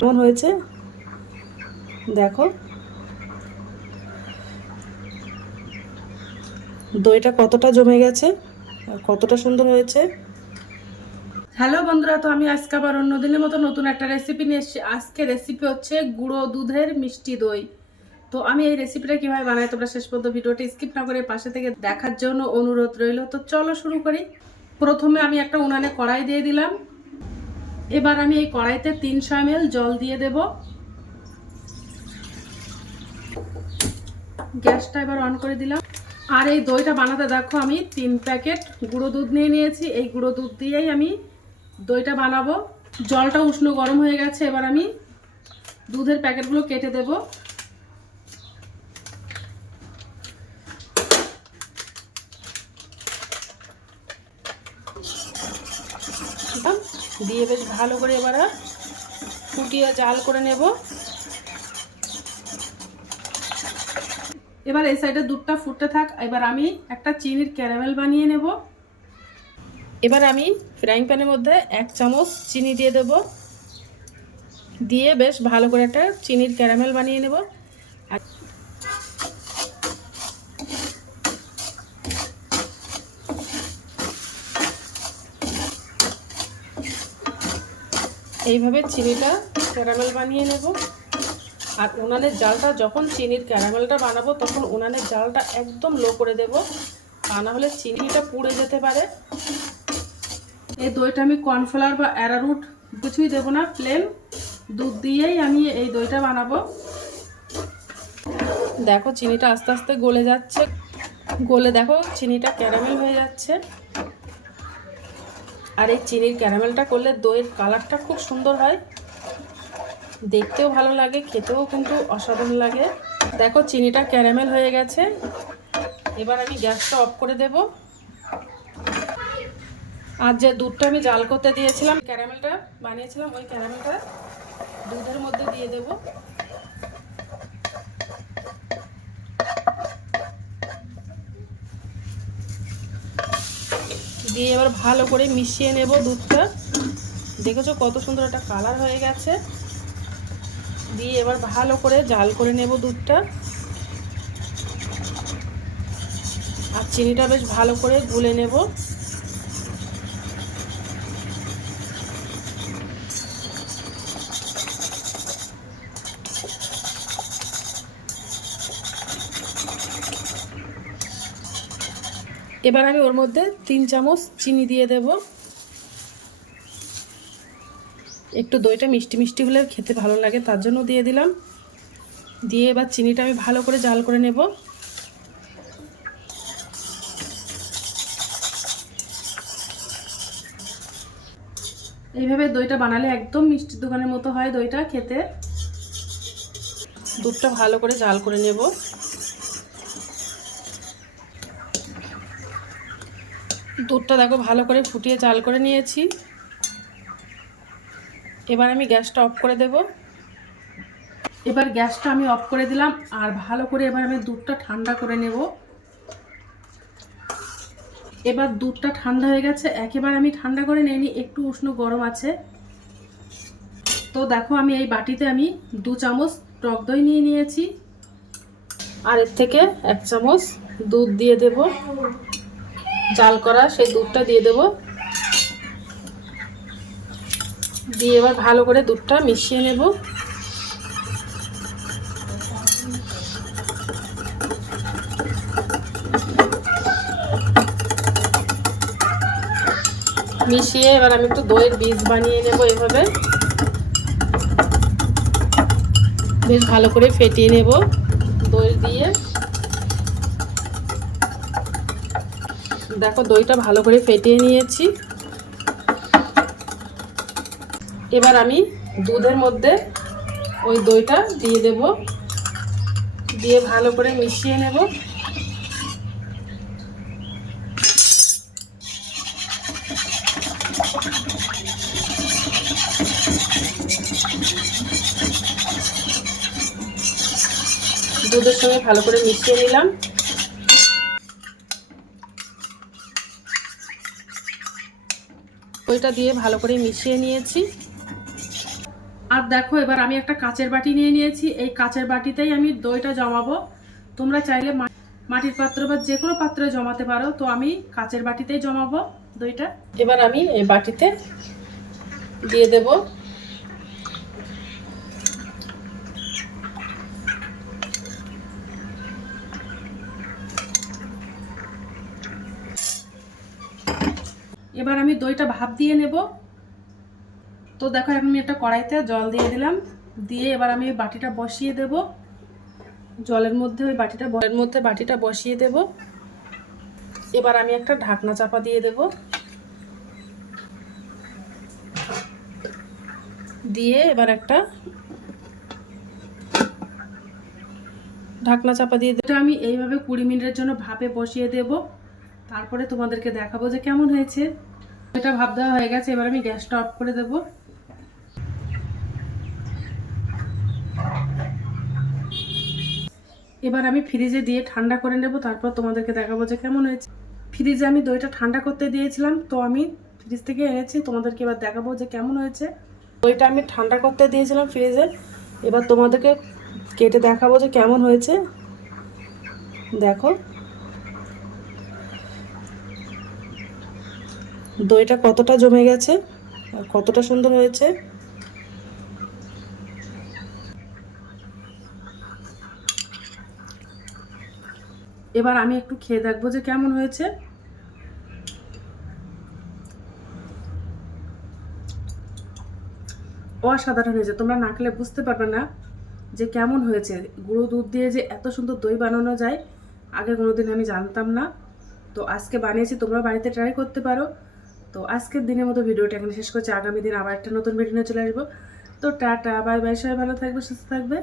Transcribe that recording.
কেমন হয়েছে? দেখো। দইটা কতটা জমে গেছে? কতটা সুন্দর হয়েছে? হ্যালো বন্ধুরা, তো আমি আজকে আবার অন্য দিনের মতো নতুন একটা রেসিপি নিয়ে এসেছি। আজকে রেসিপি হচ্ছে গুঁড়ো দুধের মিষ্টি দই। তো আমি এই রেসিপিটা কীভাবে বানাই তোমরা শেষ পর্যন্ত ভিডিওটি স্কিপ না করে পাশে থেকে দেখার জন্য অনুরোধ রইল। তো চলো শুরু করি। প্রথমে আমি একটা উনানে কড়াই দিয়ে দিলাম। এবার আমি এই কড়াইতে তিনশো এম জল দিয়ে দেব। গ্যাসটা এবার অন করে দিলাম। আর এই দইটা বানাতে দেখো, আমি তিন প্যাকেট গুঁড়ো দুধ নিয়ে নিয়েছি। এই গুঁড়ো দুধ দিয়েই আমি দইটা বানাবো। জলটা উষ্ণ গরম হয়ে গেছে, এবার আমি দুধের প্যাকেটগুলো কেটে দেব। দিয়ে বেশ ভালো করে এবার ফুটিয়ে জাল করে নেব। এবার এই সাইডে দুধটা ফুটতে থাক, এবার আমি একটা চিনির ক্যারামেল বানিয়ে নেব। এবার আমি ফ্রাইং প্যানের মধ্যে এক চামচ চিনি দিয়ে দেব। দিয়ে বেশ ভালো করে একটা চিনির ক্যারামেল বানিয়ে নেব। এইভাবে চিনিটা ক্যারামেল বানিয়ে নেব। আর উনানের জালটা যখন চিনির ক্যারামেলটা বানাবো, তখন উনানের জালটা একদম লো করে দেব। তা না হলে চিনিটা পুড়ে যেতে পারে। এই দইটা আমি কর্নফ্লাওয়ার বা অ্যারারুট কিছুই দেবো না প্লেন দুধ দিয়েই আমি এই দইটা বানাবো। দেখো চিনিটা আস্তে আস্তে গলে যাচ্ছে। গলে দেখো চিনিটা ক্যারামেল হয়ে যাচ্ছে। আর এই চিনির ক্যারামেলটা করলে দইয়ের কালারটা খুব সুন্দর হয়। দেখতেও ভালো লাগে, খেতেও কিন্তু অসাধারণ লাগে। দেখো চিনিটা ক্যারামেল হয়ে গেছে। এবার আমি গ্যাসটা অফ করে দেব। আর যে দুধটা আমি জাল করতে দিয়েছিলাম, ক্যারামেলটা বানিয়েছিলাম, ওই ক্যারামেলটা দুধের মধ্যে দিয়ে দেব। দিয়ে এবার ভালো করে মিশিয়ে নেব দুধটা। দেখেছ কত সুন্দর একটা কালার হয়ে গেছে। দিয়ে এবার ভালো করে জাল করে নেব দুধটা। আর চিনিটা বেশ ভালো করে গুলে নেব। এবার আমি ওর মধ্যে তিন চামচ চিনি দিয়ে দেব। একটু দইটা মিষ্টি মিষ্টি হলে খেতে ভালো লাগে, তার জন্য দিয়ে দিলাম। দিয়ে এবার চিনিটা আমি ভালো করে জাল করে নেব। এইভাবে দইটা বানালে একদম মিষ্টির দোকানের মতো হয় দইটা খেতে। দুধটা ভালো করে জাল করে নেব। দুধটা দেখো ভালো করে ফুটিয়ে জাল করে নিয়েছি। এবার আমি গ্যাসটা অফ করে দেব। এবার গ্যাসটা আমি অফ করে দিলাম আর ভালো করে এবার আমি দুধটা ঠান্ডা করে নেব। এবার দুধটা ঠান্ডা হয়ে গেছে, একেবারে আমি ঠান্ডা করে নিইনি, একটু উষ্ণ গরম আছে। তো দেখো আমি এই বাটিতে আমি দু চামচ টক দই নিয়ে নিয়েছি। আর এর থেকে এক চামচ দুধ দিয়ে দেব। জাল করা, সেই দুধটা দিয়ে দেব। দিয়ে এবার ভালো করে দুধটা মিশিয়ে নেব। মিশিয়ে এবার আমি একটু দইয়ের বীজ বানিয়ে নেব এভাবে। বেশ ভালো করে ফেটিয়ে নেব দই দিয়ে দেখো দইটা ভালো করে ফেটিয়ে নিয়েছি। এবার আমি দুধের মধ্যে ওই দইটা দিয়ে দেব। দিয়ে ভালো করে মিশিয়ে নেব। দুধের সঙ্গে ভালো করে মিশিয়ে নিলাম। ওইটা দিয়ে ভালো করে মিশিয়ে নিয়েছি। আর দেখো, এবার আমি একটা কাচের বাটি নিয়ে নিয়েছি। এই কাচের বাটিতেই আমি দইটা জমাবো। তোমরা চাইলে মাটির পাত্র বা যে কোনো পাত্রে জমাতে পারো। তো আমি কাচের বাটিতেই জমাবো দইটা। এবার আমি এই বাটিতে দিয়ে দেব এবার আমি দইটা ভাপ দিয়ে নেব। তো দেখো আমি একটা কড়াইতে জল দিয়ে দিলাম। দিয়ে এবার আমি বাটিটা বসিয়ে দেব। জলের মধ্যে ওই বাটিটা জলের মধ্যে বাটিটা বসিয়ে দেব। এবার আমি একটা ঢাকনা চাপা দিয়ে দেব। দিয়ে এবার একটা ঢাকনা চাপা দিয়ে এটা আমি এইভাবে কুড়ি মিনিটের জন্য ভাপে বসিয়ে দেব। তারপরে তোমাদেরকে দেখাবো যে কেমন হয়েছে। এটা ভাব দেওয়া হয়ে গেছে, এবার আমি গ্যাসটা অফ করে দেব। এবার আমি ফ্রিজে দিয়ে ঠান্ডা করে নেব, তারপর তোমাদেরকে দেখাবো যে কেমন হয়েছে। ফ্রিজে আমি দইটা ঠান্ডা করতে দিয়েছিলাম, তো আমি ফ্রিজ থেকে এনেছি, তোমাদেরকে এবার দেখাবো যে কেমন হয়েছে। দইটা আমি ঠান্ডা করতে দিয়েছিলাম ফ্রিজে, এবার তোমাদেরকে কেটে দেখাবো যে কেমন হয়েছে। দেখো। দইটা কতটা জমে গেছে? আর কতটা সুন্দর হয়েছে? এবার আমি একটু খেয়ে দেখব যে কেমন হয়েছে। অসাধারণ হয়েছে। তোমরা না খেলে বুঝতে পারবে না যে কেমন হয়েছে। গুঁড়ো দুধ দিয়ে যে এত সুন্দর দই বানানো যায়, আগে কোনোদিন আমি জানতাম না। তো আজকে বানিয়েছি, তোমরা বাড়িতে ট্রাই করতে পারো। তো আজকের দিনের মতো ভিডিওটা এখানে শেষ করছি। আগামী দিন আবার একটা নতুন ভিডিও নিয়ে চলে আসব। তো টাটা, বাই বাই, সবাই ভালো থাকবে, সুস্থ থাকবে।